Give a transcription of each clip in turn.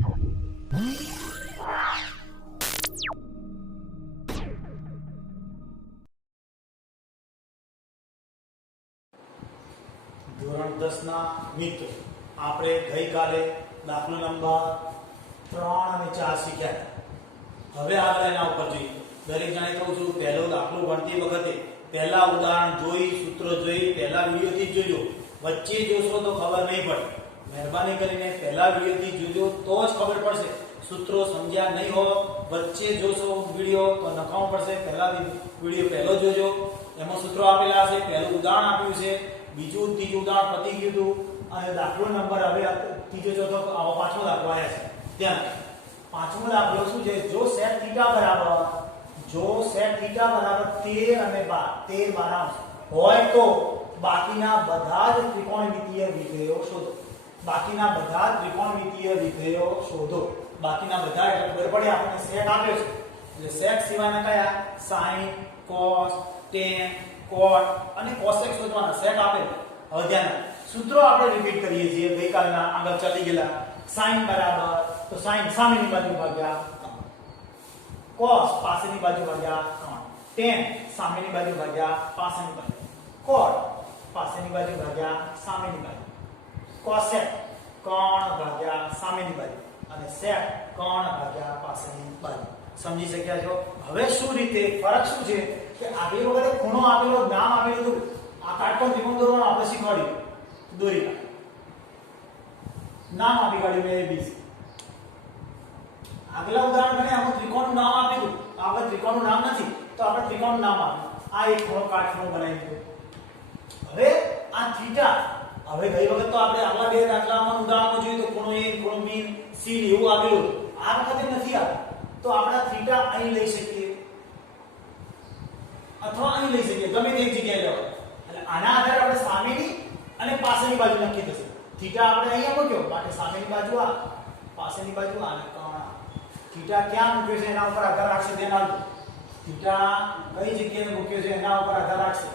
ધોરણ 10 ના મિત્રો આપણે ગઈકાલે દાખલો નંબર 3 અને 4 શીખ્યા. હવે આપણે એના ઉપર જોઈએ. દરેક જણે કહું છું પહેલો દાખલો ગણતી વખતે પહેલા ઉદાહરણ જોઈ, સૂત્ર જોઈ, પહેલા વિડિયોથી જોજો. વચ્ચે જોશો તો ખબર નહીં પડે. મહેરબાની કરીને પહેલા વિડિયોથી જોજો તો જ ખબર પડશે. સૂત્રો સમજ્યા નહીં હો વચ્ચે જોશો વિડિયો તો નકામો પડશે. પહેલા વિડિયો પહેલો જોજો, એમાં સૂત્રો આપેલા હશે, પહેલું ઉદાહરણ આપ્યું છે, બીજું ત્રીજું ઉદાહરણ પતી ગયું હતું અને દાખલો નંબર હવે ત્રીજો ચોથો આવો પાંચમો દાખલો આવ્યા છે. ત્યાં પાંચમો દાખલો શું છે? જો સેક થીટા બરાબર 13 અને 12 હોય તો બાકીના બધા જ ત્રિકોણમિતિય વિધેયો શોધો. બાકીના બધા ત્રિકોણમિતિય વિધેયો શોધો. બાકીના બધા એટલે ખબર પડે આપણને સેક આપ્યો છે એટલે સેક સિવાયના કયા? sin, cos, tan, cot અને cosec શોધવાના. સેક આપેલ. હવે ધ્યાન સૂત્રો આપણે રિપીટ કરીએ છીએ ગઈકાલના આગળ ચાલી ગયેલા. sin બરાબર તો sin સામેની બાજુ ભાગ્યા cos પાસેની બાજુ ભાગ્યા tan સામેની બાજુ ભાગ્યા પાસેની બાજુ, cot પાસેની બાજુ ભાગ્યા સામેની બાજુ, cosec કોણ ભાગ્યા સામેની બાજુ અને sec કોણ ભાગ્યા પાસેની બાજુ. સમજી શક્યા છો? હવે શું રીતે ફરક શું છે કે આગલી વખતે ખૂણો આપેલો, નામ આપેલું હતું. આ કાટકોણ ત્રિકોણ દોરવાનું આપણે શીખવાડ્યું. દોરી નામ આપી કાઢ્યું મેં ABC. આગલા ઉદાહરણ મને આમાં ત્રિકોણનું નામ આપેલું. આપણે ત્રિકોણનું નામ નથી તો આપણે ત્રિકોણનું નામ આપ્યું. આ એક ખૂણો કાટખૂણો બનાવી દીધો. હવે આ થીટા, હવે ગઈ વખત તો આપણે આગલા બે દાખલામાં ઉદાહરણમાં જોયું તો ખૂણો A, ખૂણો B, C એવું આપેલું. આ વખતે નથી આપ્યું તો આપણે થીટા અહીં લઈ શકીએ અથવા અહીં લઈ શકીએ, ગમે તે એક જગ્યાએ લેવા. એટલે આના આધારે આપણે સામેની અને પાછળની બાજુ નક્કી થશે. થીટા આપણે અહીંયા મૂક્યો માટે સામેની બાજુ આ, પાછળની બાજુ આ અને કર્ણ. થીટા ક્યાં મૂક્યો છે એના ઉપર આધાર રાખશે. ધ્યાન રાખજો. થીટા કઈ જગ્યાએ મૂક્યો છે એના ઉપર આધાર રાખશે.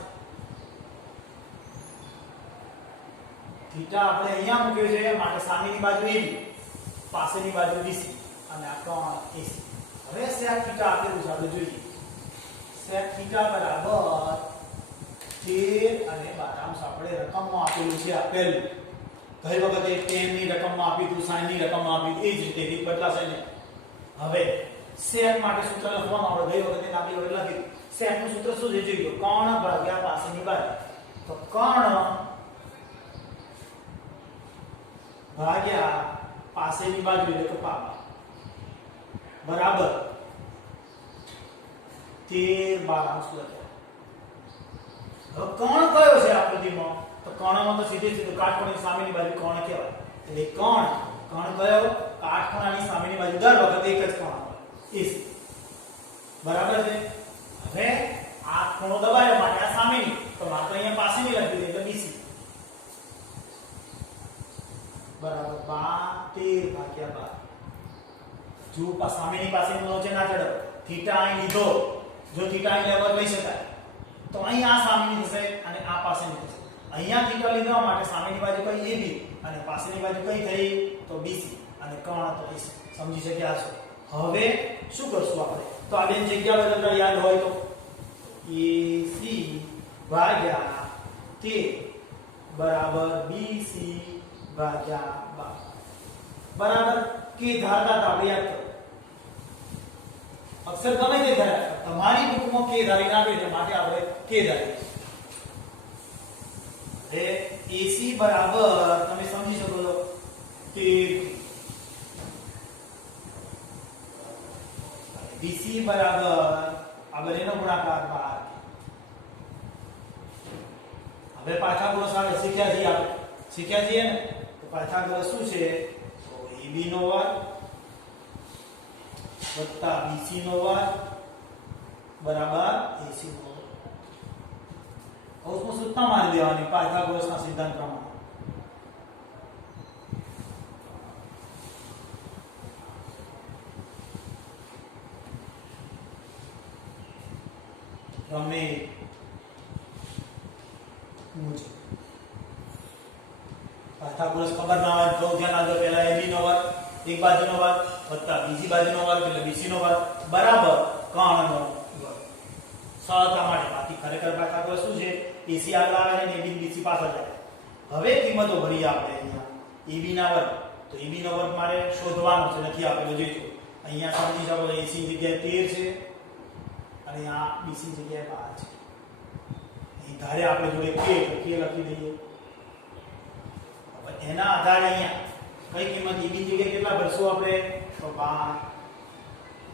થીટા આપણે અહીંયા મૂક્યો છે માટે સામેની બાજુ AB, પાછળની બાજુ BC અને આ કર્ણ AC. હવે sec થીટા આપેલું છે, આપણે જોઈએ. sec થીટા બરાબર 13 અને 12 આપણે રકમમાં આપેલું છે. આ પહેલું ગઈ વખતે tan ની રકમમાં આપી હતું, sin ની રકમમાં આપી, એ જ રીતે રીત બદલાશે ને. હવે sec માટે સૂત્ર લખવાનું આપણે ગઈ વખતે આપેલું એટલે લખ્યું. sec નું સૂત્ર શું છે જોઈ લો. કર્ણ ભાગ્યા પાછળની બાજુ. તો કર્ણ ભાગ્યા પાછળની બાજુ એટલે કે પાપા બરાબર 13 12 લખ્યા. હવે કર્ણ કયો છે આકૃતિમાં? તો કર્ણમાં તો સીધે સીધું કાટખૂણાની સામેની બાજુ કર્ણ કહેવાય. એટલે કર્ણ કયો? કાટખૂણાની સામેની બાજુ દર વખતે એક જ કર્ણ હોય. AC બરાબર છે. હવે આ ખૂણો દબાયો માટે આ સામેની, તો માત્ર અહીંયા પાસેની લખી દે એટલે BC બરાબર 13 ભાગ્યા 12. જો સામેની પાસેનો છે ના ચડો. થીટા અહીં લીધો, જો થીટા અહીં લેવલ લઈ શકાય તો અહીં આ સામેની થશે અને આ પાસેની થશે. અહીંયા થીટા લીધા માટે સામેની બાજુ કઈ AB અને પાસેની બાજુ કઈ થઈ તો BC અને કર્ણ તો AC. સમજી શક્યા છો? હવે શું કરશું આપણે? તો આ બે જગ્યા બદલતા યાદ હોય તો AC ભાગ્યા 13 બરાબર BC ભાગ્યા 12 બરાબર કે ધારતા આપણે યાદ કરો. અક્ષર ગમે તે ધારે, તમારી બુકમાં કે ધારીને આપે છે માટે આપણે કે ધારીએ. હવે AC બરાબર તમે સમજી શકો છો 13, BC બરાબર આ બંનેનો ગુણાકાર 12. હવે પાયથાગોરસ આવે શીખ્યા છીએ આપણે. શીખ્યા છીએ ને તો પાયથાગોરસ શું છે? તો AB નો વર્ગ વત્તા BC નો વર્ગ બરાબર AC નો વર્ગ. કૌંસમાં સૂત્ર મારી દેવાની પાયથાગોરસના સિદ્ધાંત પ્રમાણે. રમે મુજબ પાયથાગોરસ ખબર ના હોય તો ધ્યાન આપજો. પહેલા AB નો વર્ગ એક બાજુનો વર્ગ વત્તા બીજી બાજુનો વર્ગ એટલે BC નો વર્ગ બરાબર કર્ણનો વર્ગ. સરળતા માટે બાકી ખરેખર ભાગાકાર તો શું છે AC આગળ આવે છે ને AB BC પાછળ જાય. હવે કિંમતો ભરીએ આપણે અહીંયા AB ના વર્ગ તો AB નો વર્ગ મારે શોધવાનો છે નથી આપેલો જોઈજો. અહીંયા સમજી શકો AC ની જગ્યાએ 13 છે અને આ BC ની જગ્યાએ 12 છે. અહીં ધારે આપણે જોડે k તો k લખી દઈએ. હવે એના આધારે અહીંયા કઈ કિંમત AB ની જગ્યાએ કેટલા ભરશો આપણે તો 12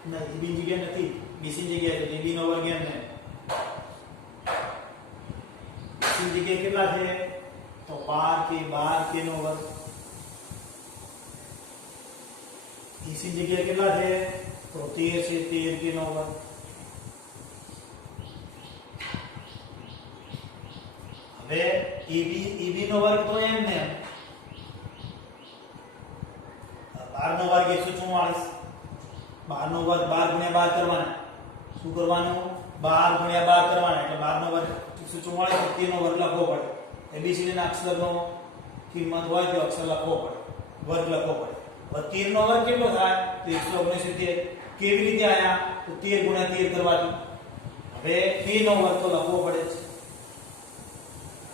નહીં AB ની જગ્યાએ નથી BC ની જગ્યાએ તો AB નો વર્ગ એમ ને BC ની જગ્યાએ કેટલા છે તો 12k નો વર્ગ. BC ની જગ્યાએ કેટલા છે તો 13 છે 13k નો વર્ગ. હવે AB નો વર્ગ તો એમ ને 12 નો વર્ગ 144 12 નો વર્ગ 12 ગુણ્યા 12 કરવાના શું કરવાનું 12 ગુણ્યા 12 કરવાના એટલે 12 નો વર્ગ 144 તો k નો વર્ગ લખવો પડે. ABCD ના અક્ષરનો કિંમત હોય તો અક્ષર લખવો પડે વર્ગ લખવો પડે. હવે 13 નો વર્ગ કેટલો થાય તો 179 કેવી રીતે આયા તો 13 ગુણ્યા 13 કરવાથી હવે k નો વર્ગ તો લખવો પડે છે.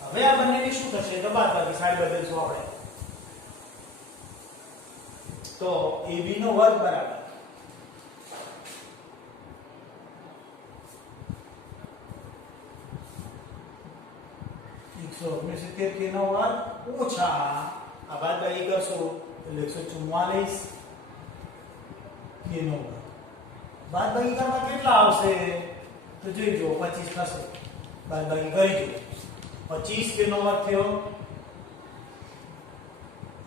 હવે આ બંનેની શું થશે તો બાદબાકી સાઈડ બદલશું આપણે તો AB નો વર્ગ બરાબર 169k નો વર્ગ ઓછા આ બાદબાકી કરશો એટલે 144 k નો વર્ગ. બાદબાકી કરવા કેટલા આવશે તો જોઈજો 25 થશે. બાદબાકી કરી જો 25 k નો વર્ગ થયો.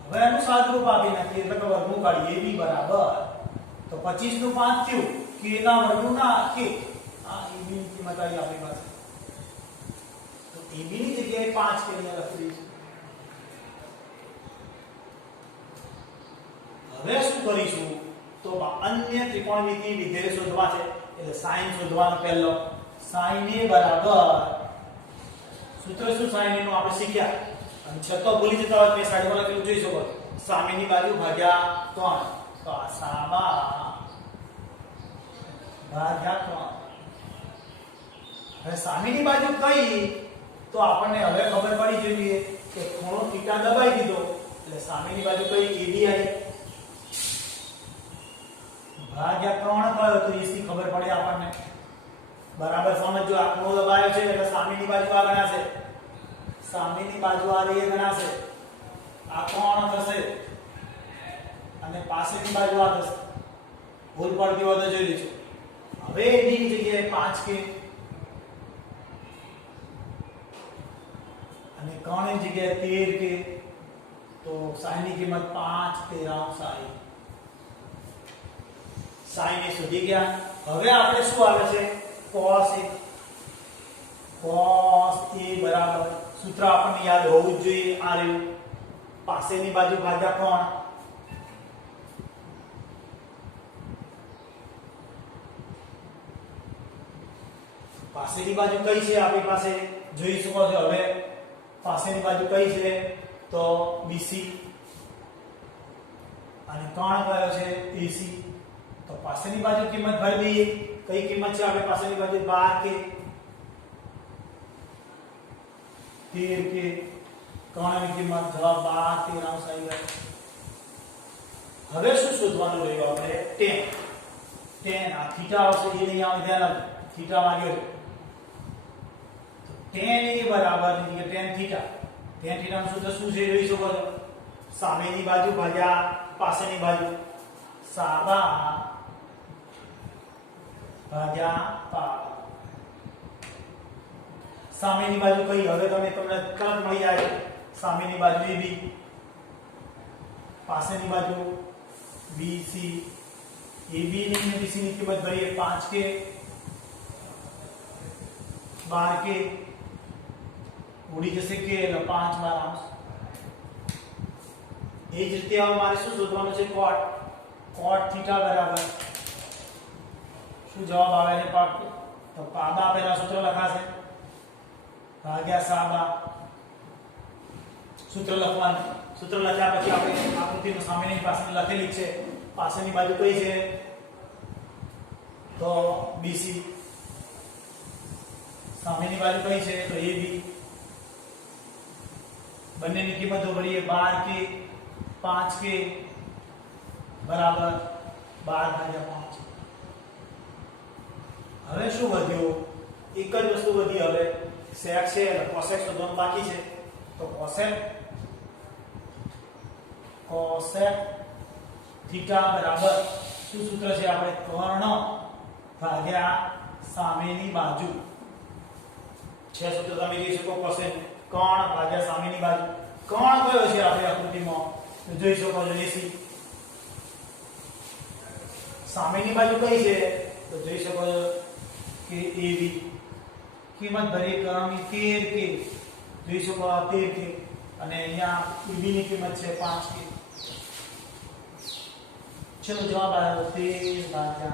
હવે આનું સાદરૂપ આપી નાખીએ એટલે કે વર્ગમૂળ કાઢીએ AB બરાબર તો 25 નું 5 થયું k ના વર્ગનું ના k આ AB ની કિંમત આવી આપણી પાસે તો AB ની જગ્યાએ 5 k ને લખી દઈશું. હવે શું કરીશું તો અન્ય ત્રિકોણમિતિ વિધેય શોધવા છે એટલે sin શોધવાનો પહેલો sin A બરાબર સૂત્ર શું sin A નું આપણે શીખ્યા અને છતો ભૂલી જતા હોય મેં સાઈડમાં લખેલું જોઈ શકો સામેની બાજુ ભાગ્યા 3 તો આ સામા ભાગ્યા 3. હવે સામેની બાજુ કઈ તો આપણને હવે ખબર પડી જોઈએ કે ખૂણો θ દબાઈ દીધો એટલે સામેની બાજુ કઈ AB આવી ભાગ્યા 3 કયો તો AC ખબર પડે આપણને બરાબર સમજો. આ ખૂણો દબાયો છે એટલે સામેની બાજુ આ ગણાશે સામેની બાજુ આ રહી ગણાશે આ કોણ થશે અને પાછળની બાજુ આ થશે. ભૂલ પડતી હોય તો જોઈ લેજો. હવે AB ની જગ્યાએ 5k અને કર્ણની જગ્યાએ 13k તો sin ની કિંમત 5 13 sin એ શોધી ગયા. હવે આપણે શું આવે છે cos A બરાબર સૂત્ર આપણને યાદ હોવું જ જોઈએ આ રહ્યું પાસેની બાજુ ભાગ્યા કોણ પાસેની બાજુ કઈ છે આપણી પાસે જોઈ શકો છો. હવે પાસેની બાજુ કઈ છે તો BC અને કોણ કયો છે AC તો પાસેની બાજુ કિંમત ભરી દઈએ. કઈ કિંમત છે આપણે પાસેની બાજુ 12k 13k કર્ણની કિંમત જવાબ 12 13 આવી ગયો. હવે શું શોધવાનું રહ્યું આપણે tan આ થીટા આવશે એ નહીં આવે ધ્યાન આપજો થીટા માંગ્યો છે તો tan એ બરાબર એટલે tan થીટા નું સૂત્ર શું છે જોઈ શકો છો સામેની બાજુ ભાગ્યા પાસેની બાજુ સાબા ભાગ્યા પા. સામેની બાજુ કઈ હવે તમને તરત મળી જાય સામેની બાજુ AB પાસેની બાજુ BC AB ની અને BC ની કિંમત ભરીએ 5k 12k ઉડી જશે k એટલે 5 12 એ જ રીતે હવે મારે શું શોધવાનું છે cot થીટા બરાબર શું જવાબ આવે છે તો પાબા પહેલા સૂત્ર લખાશે ભાગ્યા સાબા સૂત્ર લખવાનું સૂત્ર લખ્યા પછી આપણે આકૃતિમાં સામેની પાસેની લખેલી છે પાસેની બાજુ કઈ છે તો BC સામેની બાજુ કઈ છે તો AB બંનેની કિંમતો ભરીએ 12k 5k બરાબર 12/5 હવે શું વધ્યું એક જ વસ્તુ વધી હવે sec છે અને cosec શોધવાનું બાકી છે તો cosec થીટા બરાબર શું સૂત્ર છે આપણે કર્ણ ભાગ્યા સામેની બાજુ છે સૂત્ર તમે જોઈ શકો cosec કર્ણ ભાગ્યા સામેની બાજુ કર્ણ કયો છે આપણે આકૃતિમાં તો જોઈ શકો છો AC સામેની બાજુ કઈ છે તો જોઈ શકો છો કે AB કિંમત ભરી કર્ણની 13k જોઈ શકો આ 13k અને અહીંયા AB ની કિંમત છે 5k ચલો જવાબ આવ્યો 13/5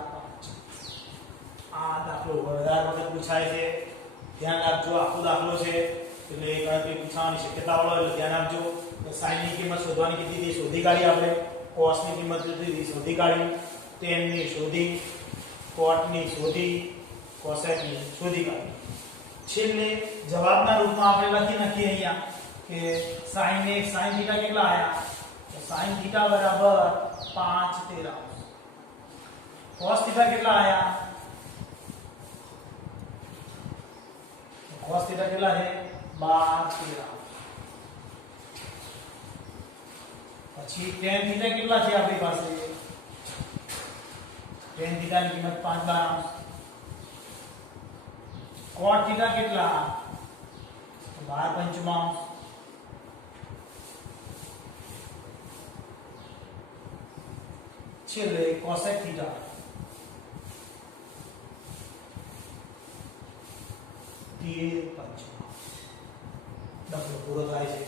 આ દાખલો વધારે વખત પૂછાય છે ધ્યાન રાખજો આખો દાખલો છે એટલે ગણતરી પૂછવાની શક્યતા વાળો એટલે ધ્યાન આપજો sin ની કિંમત શોધવાની કીધી હતી શોધી કાઢી આપણે cos ની કિંમત કીધી હતી શોધી કાઢી tan ની શોધી cot ની શોધી cosec ની શોધી કાઢી છેલ્લે જવાબના રૂપમાં આપણે લખી નાખીએ અહીંયા કે sin θ કેટલા આયા તો sin θ બરાબર 5/13 cos θ કેટલા આયા cos θ કેટલા છે 12/13 પછી tan θ કેટલા છે આપણી પાસે tan θ ની કિંમત 5/12 cot θ કેટલા 12/5 છેલ્લે cosec θ દાખલો પૂરો થાય છે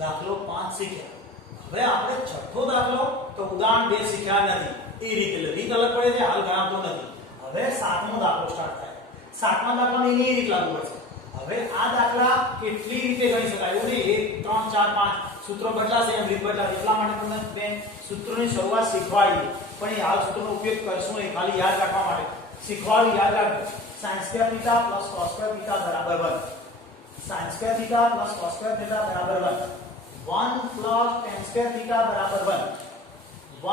દાખલો 5 શીખ્યા હવે આપણે છઠ્ઠો દાખલો તો ઉદાહરણ 2 શીખ્યા નથી એ રીતે રીત અલગ પડે છે હાલ ગણાતો નથી હવે સાતમો દાખલો સ્ટાર્ટ થાય સાતમા દાખલાની એની રીત લાગુ પડશે હવે આ દાખલા કેટલી રીતે ગણી શકાય એવું નહીં 1 3 4 5 સૂત્રો બદલાશે એમ રીત બદલાશે એટલા માટે તમને મેં સૂત્રોની શરૂઆત શીખવાડી પણ એ હાલ સૂત્રનો ઉપયોગ કરશું નહીં ખાલી યાદ રાખવા માટે શીખવાડી યાદ રાખજો sin square theta plus cos square theta बराबर 1 sin square theta plus cos square theta बराबर 1 1 plus tan square theta बराबर 1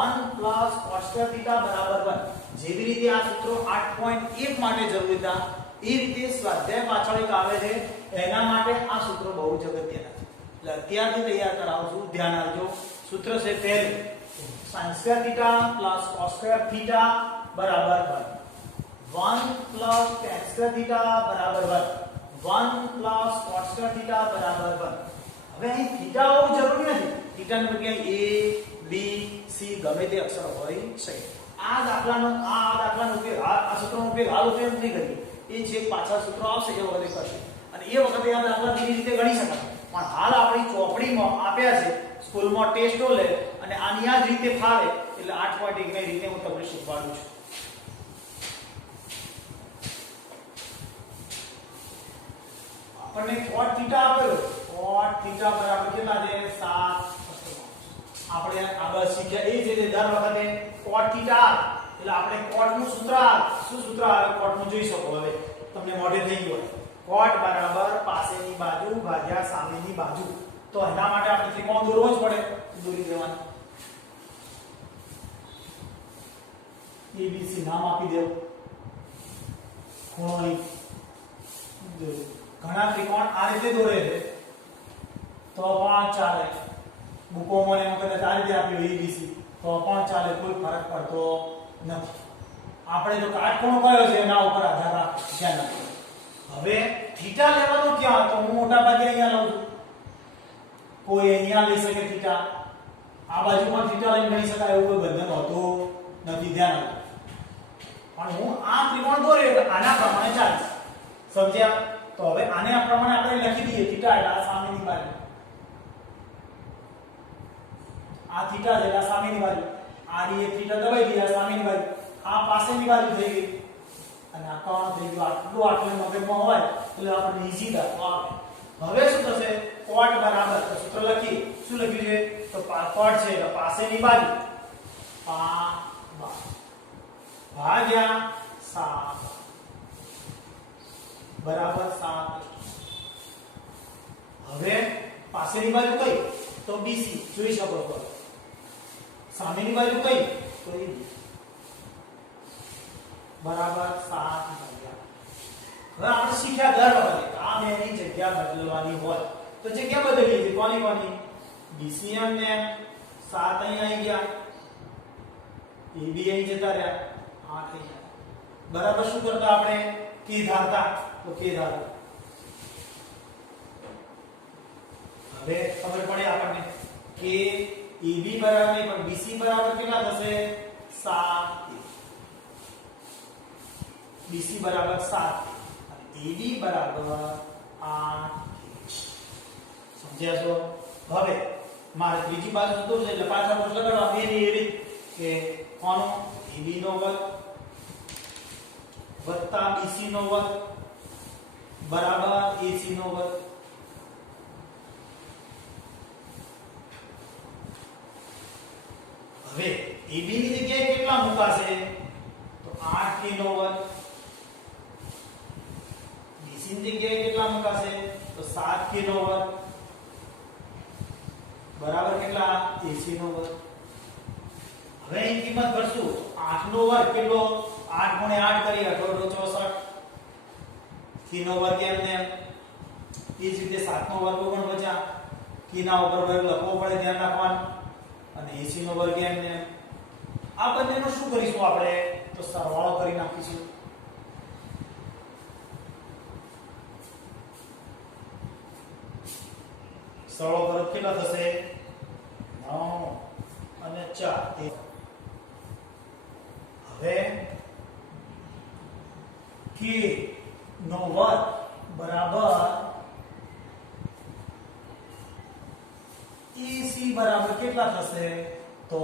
1 plus cos square theta बराबर 1 જેવી રીતે આ સૂત્રો 8.1 માટે જરૂરી હતા એ રીતે સ્વાધ્યાય પાછળ એક આવે છે એના માટે આ સૂત્રો બહુ જ અગત્યના છે એટલે અત્યારથી તૈયાર કરાવજો ધ્યાન આપજો સૂત્ર છે પહેલું sin square theta plus cos square theta बराबर 1 1 plus tan square theta बराबर 1 1 plus cot square theta बराबर 1 હવે અહીં theta હોવું જરૂરી નથી theta ની જગ્યાએ a b c ગમે તે અક્ષર હોઈ શકે આ દાખલાનો ઉપયોગ આ સૂત્રનો ઉપયોગ હાલ ઉપયોગ નહીં કરીએ એ જે પાછળ સૂત્રો આવશે એ વખતે કરશે અને એ વખતે આ દાખલા બીજી રીતે ગણી શકાય પણ હાલ આપણી ચોપડીમાં આપ્યા છે સ્કૂલમાં ટેસ્ટો લે અને આની આ જ રીતે ફાવે એટલે 8.1 ની રીતે હું તમને શીખવાડું છું આપણને cot θ આપેલો cot θ બરાબર કેટલા છે 7 આપણે આ બસ શીખ્યા એ જ રીતે દર વખતે cot θ એટલે આપણે cot નું સૂત્ર શું સૂત્ર આવે cot નું જોઈ શકો હવે તમને મોઢે થઈ ગયું cot બરાબર પાસેની બાજુ ભાગ્યા સામેની બાજુ તો એના માટે આપણે ત્રિકોણ દોરવો જ પડે દોરી દેવાનું ABC નામ આપી દેવું ખૂણો અહીં ઘણા ત્રિકોણ આ રીતે દોરે છે તો પણ ચાલે બુકોમાં એમ કદાચ આ રીતે આપ્યું ABC તો પણ ચાલે કોઈ ફરક પડતો નથી આપણે જો કાટખૂણો કયો છે એના ઉપર આધાર રાખે ધ્યાન રાખો હવે થીટા લેવાનો ક્યાં તો હું મોટા ભાગે અહીંયા લઉં છું કોઈ અહીંયા લઈ શકે થીટા આ બાજુ પણ થીટા લઈને ગણી શકાય એવું કોઈ બંધન હોતું નથી ધ્યાન રાખો પણ હું આ ત્રિકોણ દોર્યો એટલે આના પ્રમાણે ચાલે સમજ્યા તો હવે આને આ પ્રમાણે આપણે લખી દઈએ થીટા એટલે આ સામેની બાજુ આ થીટા છે આ સામેની બાજુ આ રીતે થીટા દબાઈ દીધા સામેની બાજુ આ પાસેની બાજુ થઈ ગઈ અને આ કોણ થઈ ગયું આટલું મગજમાં હોય એટલે આપણે ઈઝી દાખલો આવે હવે શું થશે cot બરાબર તો સૂત્ર લખી શું લખ્યું છે તો cot છે એટલે પાસેની બાજુ ભાગ્યા 7 બરાબર 7 હવે પાસેની બાજુ કઈ તો BC જોઈ શકો છો સામેની બાજુ કઈ તો AB બરાબર 7 હવે આપણે શીખ્યા દર વખતે આ બેની જગ્યા બદલવાની હોય તો જગ્યા બદલી છે કોની કોની BCM ને 7 અહીં આવી ગયા AB અહીં જતા રહ્યા 8 અહીં બરાબર શું કરતા આપણે કે ધારતા તો કે ધારતા હવે ખબર પડે આપણને કે AB બરાબર નહીં પણ BC બરાબર કેટલા થશે 7 BC બરાબર 7 AB બરાબર 8 સમજ્યા છો હવે મારે ત્રીજી બાજુ જતું છે એટલે પાછા પ્રશ્ન લગાડવા મેરી એ રીત કે કોનો AB નો વર્ગ વત્તા BC નો વર્ગ બરાબર AC નો વર્ગ હવે AB ની જગ્યાએ કેટલા મુકાશે તો 8k નો વર્ગ BC ની જગ્યાએ કેટલા મુકાશે તો 7k નો વર્ગ બરાબર કેટલા AC નો વર્ગ હવે અહીં કિંમત ભરશું 8 નો વર્ગ કેટલો 8 * 8 કરી 18 64 k નો વર્ગ એમને એ જ રીતે 7 નો વર્ગ પણ બચ્યા k ના ઉપર વર્ગ લખવો પડે ધ્યાન રાખવાનું અને AC નો વર્ગ એમને આ બંનેનો શું કરીશું આપણે તો સરવાળો કરી નાખીશું સરવાળો કરો કેટલા થશે 9 અને 4 હવે k નો વર્ગ બરાબર AC બરાબર કેટલા થશે તો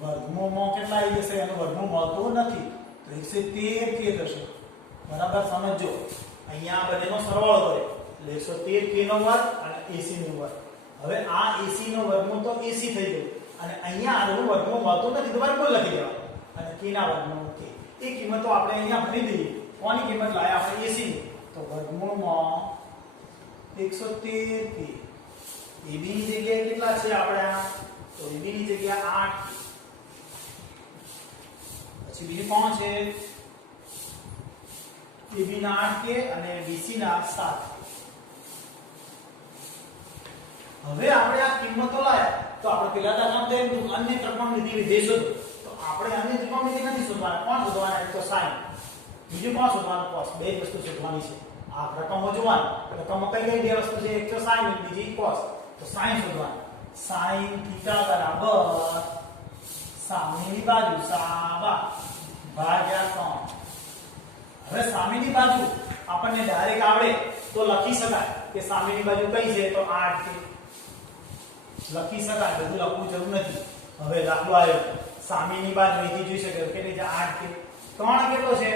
વર્ગમૂળમાં કેટલા આવી જશે એનું વર્ગમૂળ મળતું નથી તો 113 k થશે બરાબર સમજો અહીંયા આ બંનેનો સરવાળો કરે એટલે 113 k નો વર્ગ અને AC નો વર્ગ હવે આ AC નો વર્ગમૂળ તો AC થઈ ગયું અને અહીંયા આનું વર્ગમૂળ મળતું નથી તો વર્ગમૂળ લખી દેવાનું અને k ના વર્ગમૂળ k એ કિંમતો આપણે અહીંયા ભરી દઈએ કોની કિંમત લાયા આપણે AC ની તો વર્ગમૂળમાં 113 k AB ની જગ્યાએ કેટલા છે આપણા તો AB ની જગ્યા 8 પછી બીજું કોણ છે AB ના 8k અને BC ના 7 હવે આપણે આ કિંમતો લાયા તો આપણે પેલા દાખલામાં જોયું અન્ય ત્રિકોણમિતિ વિધેય શોધો તો આપણે અન્ય ત્રિકોણમિતિ નથી શોધવાના કોણ શોધવાના તો sin બીજું કોણ શોધવાનું cos બે વસ્તુ શોધવાની છે આ રકમો જોવાની રકમો કઈ કઈ બે વસ્તુ છે એક તો sin બીજી cos તો sin શોધવાનું sin θ બરાબર સામેની બાજુ સાબા ભાગ્યા 3 હવે સામેની બાજુ આપણને ડાયરેક્ટ આવડે તો લખી શકાય કે સામેની બાજુ કઈ છે તો 8 છે લખી શકાય બધું લખવું જરૂર નથી હવે દાખલો આવ્યો સામેની બાજુ અહીંથી જોઈ શકે કેટલી છે 8 છે 3 કેટલો છે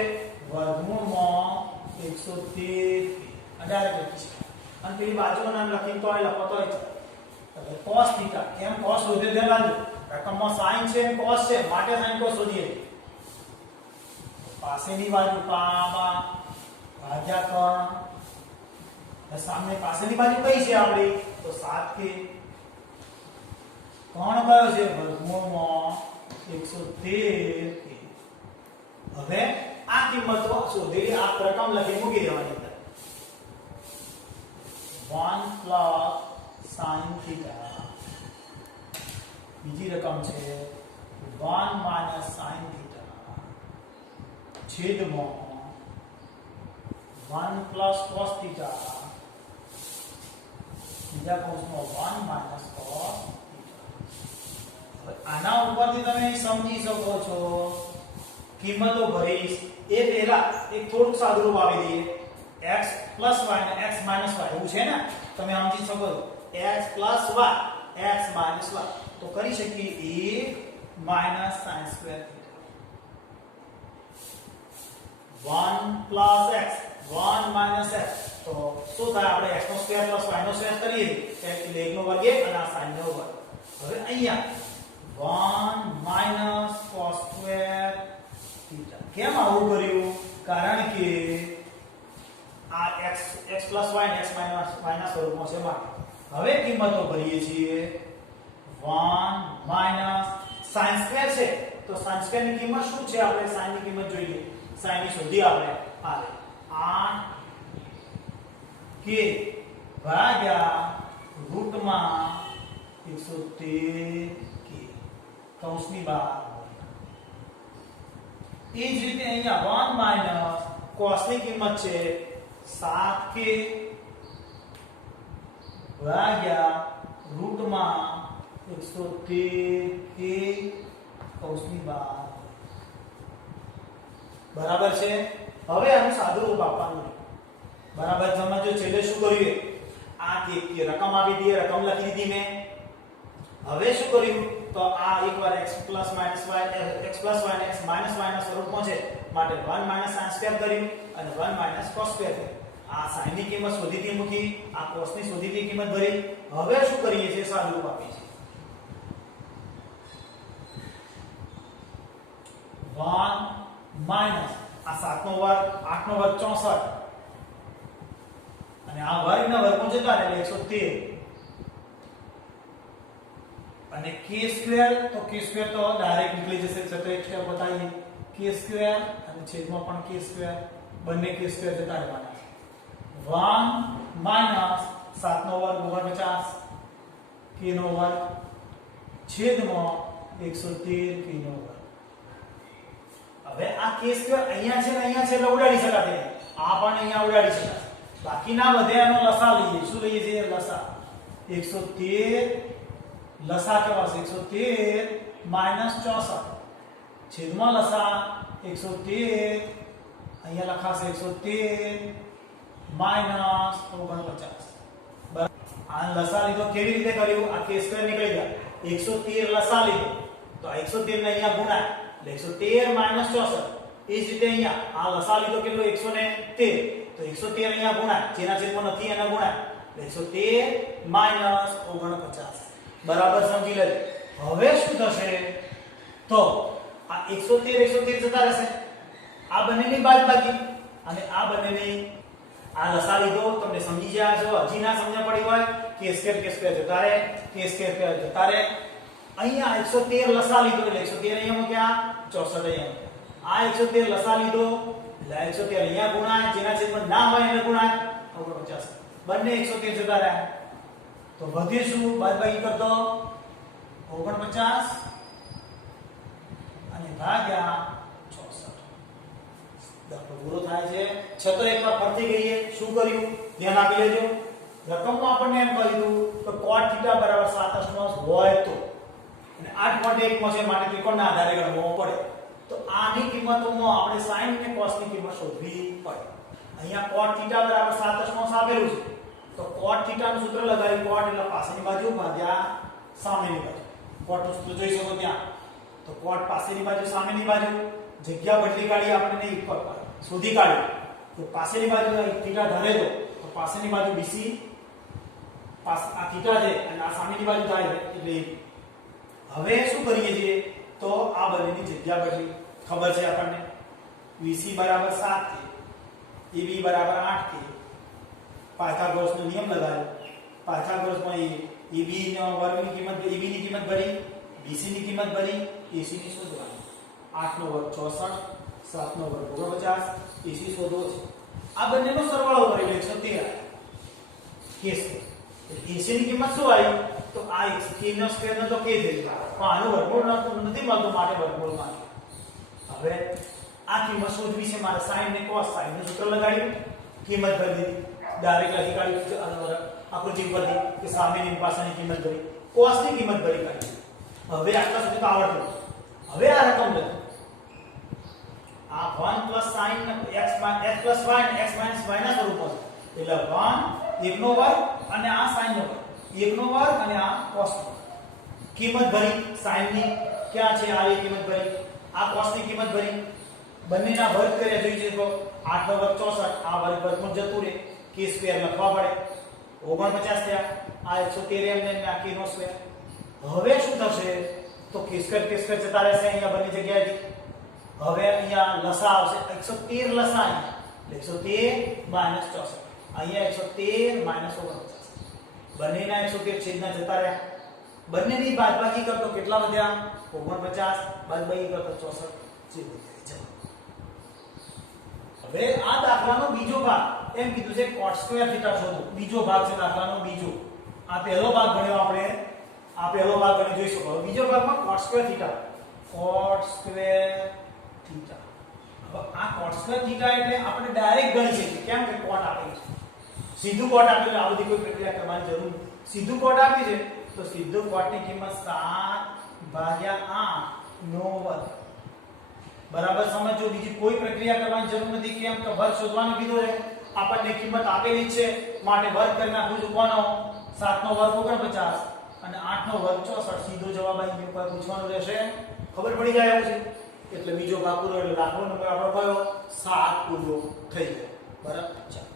વર્ગમૂળમાં 113 ડાયરેક્ટ લખી શકાય અને પેલી બાજુનું નામ લખીને તો આ લખો તો એટલે cos θ કેમ cos શોધે ધ્યાન રાખજો રકમમાં sin છે અને cos છે માટે sin cos શોધીએ પાસેની બાજુ પાબા ભાગ્યા 3 સામે પાસેની બાજુ કઈ છે આપણી તો 7k કોણ કયો છે વર્ગમૂળમાં 113k હવે આ કિંમતો શોધેલી આ રકમ લખી મૂકી દેવાની 1 sin θ બીજી રકમ છે 1 sin θ છેદમાં 1 cos θ બીજા કૌંસમાં 1 cos θ આના ઉપરથી તમે સમજી શકો છો કિંમતો ભરીશ એ પહેલા એક થોડુંક સાદુરૂપ આપી દઈએ x y અને x y એવું છે ને તમે સમજી શકો x y x y તો કરી શકીએ a sin2 1 x 1 x તો શું થાય આપણે x નો સ્ક્વેર પ્લસ y નો સ્ક્વેર કરીએ એટલે 1 નો વર્ગ 1 અને આ sin નો વર્ગ. હવે અહીંયા 1 માઈનસ cos સ્ક્વેર થીટા. કેમ આવું કર્યું? કારણ કે આ x પ્લસ y અને x માઈનસ y ના સ્વરૂપમાં છે માટે. હવે કિંમતો ભરીએ છીએ 1 માઈનસ sin સ્ક્વેર છે તો sin સ્ક્વેર ની કિંમત શું છે? આપણે sin ની કિંમત જોઈએ. sin ની શોધી આપણે આવે 8 k ભાગ્યા રૂટમાં 113 k કૌંસની બહાર. એ જ રીતે અહીંયા 1 માઈનસ cos ની કિંમત છે 7k ભાગ્યા રૂટમાં 113 k કૌંસની બહાર. બરાબર છે. હવે આનું સાદું રૂપ આપવાનું. બરાબર સમજો. છેલ્લે શું કર્યું? આ કે રકમ આપી દઈએ, રકમ લખી દીધી મેં. હવે શું કર્યું? તો આ એકવાર x y ને x y ના સ્વરૂપમાં છે માટે 1 માઈનસ sin સ્ક્વેર કર્યું અને 1 માઈનસ cos સ્ક્વેર કર્યું. આ sin ની કિંમત શોધીતી મૂકી, આ cos ની શોધીતી કિંમત ભરી. હવે શું કરીએ છીએ? સાદું રૂપ આપીએ છીએ 1 માઈનસ આ 7 નો વર્ગ 8 નો વર્ગ 64 અને આ વર્ગના વર્ગમૂળ જતા રહે એટલે 113 અને k સ્ક્વેર તો k સ્ક્વેર તો ડાયરેક્ટ નીકળી જશે. છતાં એક સ્ટેપ બતાવીએ k સ્ક્વેર અને છેદમાં પણ k સ્ક્વેર, બંને k સ્ક્વેર જતા રહેવાના. 1 માઈનસ 7 નો વર્ગ 49 k નો વર્ગ છેદમાં 113 k નો વર્ગ. હવે આ k સ્ક્વેર અહીંયા છે ને અહીંયા છે એટલે ઉડાડી શકાશે. આ પણ અહીંયા ઉડાડી શકાશે. બાકીના બધાનો લસા લઈએ. શું લઈએ છીએ? લસા. 113 લસા કેવા છે? 113 માઈનસ 64 છેદમાં લસા 113 અહીંયા લખાશે 113 માઈનસ 49. બરાબર. આ લસા લીધો કેવી રીતે કર્યું? આ k સ્ક્વેર નીકળી ગયા. 113 લસા લીધો તો આ 113 ને અહીંયા ગુણાય એટલે 113 માઈનસ 64. એ જ રીતે અહીંયા આ લસા લીધો કેટલો? 113 તો 113 અહીંયા ગુણાય, જેના છેદમાં નથી એના ગુણાય એટલે 113 માઈનસ 49. બરાબર સમજી લેજો. હવે શું થશે? તો આ 113 જતા રહેશે. આ બંનેની બાદબાકી અને આ બંનેની આ લસા લીધો તમને સમજી ગયા છો. હજી ના સમજણ પડી હોય k સ્ક્વેર જતા રહે, k સ્ક્વેર જતા રહે. અહીંયા 113 લસા લીધો એટલે 113 અહીંયા મૂક્યા, 64 અહીંયા મૂક્યા. આ 113 લસા લીધો એટલે 113 અહીંયા ગુણાય, જેના છેદમાં ના હોય એને ગુણાય 49. બંને 113 જતા રહ્યા તો વધે શું? બાદબાકી કરતો 49 અને ભાગ્યા 64. દાખલો પૂરો થાય છે. છતો એકવાર ફરતી ગઈએ. શું કર્યું? ધ્યાન આપી લેજો. રકમમાં આપણને એમ કહ્યું તો cot θ બરાબર 7/8 હોય તો અને 8.1 માં છે માટે ત્રિકોણના આધારે ગણવો પડે. તો આની કિંમતોમાં આપણે sin અને cos ની કિંમત શોધવી પડે. અહીંયા cot θ બરાબર 7/8 આપેલું છે તો cot θ નું સૂત્ર લગાવી. cot એટલે પાછળની બાજુ ભાગ્યા સામેની બાજુ. cot નું સૂત્ર જોઈ શકો ત્યાં. તો cot પાછળની બાજુ સામેની બાજુ જગ્યા બદલી કાઢી આપણે ઉપર શોધી કાઢી. તો પાછળની બાજુ θ ધરે તો પાછળની બાજુ BC આ θ છે અને આ સામેની બાજુ થાય એટલે હવે શું કરીએ છીએ? તો આ બંનેની જગ્યા બદલી. ખબર છે આપણને BC બરાબર 7 છે, AB બરાબર 8 છે. પાયથાગોરસનો નિયમ લગાવ્યો. પાયથાગોરસમાં AB નો વર્ગની કિંમત, AB ની કિંમત ભરી, BC ની કિંમત ભરી, AC ની શોધવાની. 8 નો વર્ગ 64, 7 નો વર્ગ 49, AC શોધવો છે. આ બંનેનો સરવાળો કરી 113 k સ્ક્વેર. AC ની કિંમત શું આવી? તો આ k નો સ્ક્વેર નો તો k થઈ ગયો. પણ આનું વર્ગમૂળ નથી મળતું માટે વર્ગમૂળ માં. હવે આ કિંમત શોધવી છે મારે sin ને cos. sin નું સૂત્ર લગાડ્યું, કિંમત ભરી દીધી. ડાયરેક્ટ લખી કાઢી આકૃતિ પરથી કે સામેની પાછળની કિંમત ભરી, cos ની કિંમત ભરી કાઢી. હવે આટલા સુધી તો આવડતું. હવે આ રકમ લખો. આ 1 sin x y અને x y ના સ્વરૂપમાં છે. એટલે 1 નો વર્ગ અને આ sin નો વર્ગ, 1 નો વર્ગ અને આ cos નો વર્ગ. કિંમત ભરી sin ની ક્યાં છે? આ કિંમત ભરી, આ cos ની કિંમત ભરી. બંનેના વર્ગ કર્યા જોઈ શકો. 8 નો વર્ગ 64, આ વર્ગમાં જતું રહે k સ્ક્વેર લખવા પડે 49 થયા આ 113 એમને આ k નો સ્ક્વેર હવે શું થશે તો k સ્ક્વેર જતા રહેશે અહીંયા બંને જગ્યાએથી હવે અહીંયા લસા આવશે 113 લસા અહીંયા 113 - 64 અહીંયા 113 - 49 બંનેના 113 છેદના જતા રહ્યા બંનેની બાદબાકી કરતો કેટલા વધ્યા 49 બાદબાકી કરતો 64 જે વધ્યા હવે આ દાખલાનો બીજો ભાગ એમ કીધું છે cot સ્ક્વેર થીટા શોધો બીજો ભાગ છે દાખલાનો બીજો આ પહેલો ભાગ ભણ્યો આપણે આ પહેલો ભાગ તમે જોઈ શકો બીજો ભાગમાં cot સ્ક્વેર થીટા હવે આ cot સ્ક્વેર થીટા એટલે આપણે ડાયરેક્ટ ગણી શકીએ કેમ કે cot આપેલું છે સીધું cot આપેલું આ બધી કોઈ પ્રક્રિયા કરવાની જરૂર નથી સીધું cot આપી છે તો સીધું cot ની કિંમત 7/8 નો વર્ગ બરાબર સમજો બીજી કોઈ પ્રક્રિયા કરવાની જરૂર નથી કેમ કે વર્ગ શોધવાનું કીધું છે આપણને કિંમત આપેલી છે માટે વર્ગ કરી નાખું છું કોનો 7 નો વર્ગ 49 અને 8 નો વર્ગ 64 સીધો જવાબ અહીં ઉપર પૂછવાનો રહેશે ખબર પડી જાય એવું છે એટલે બીજો ભાગ પૂરો એટલે દાખલો નંબર આપણો કયો 7 પૂરો થઈ ગયો બરાબર ચાલો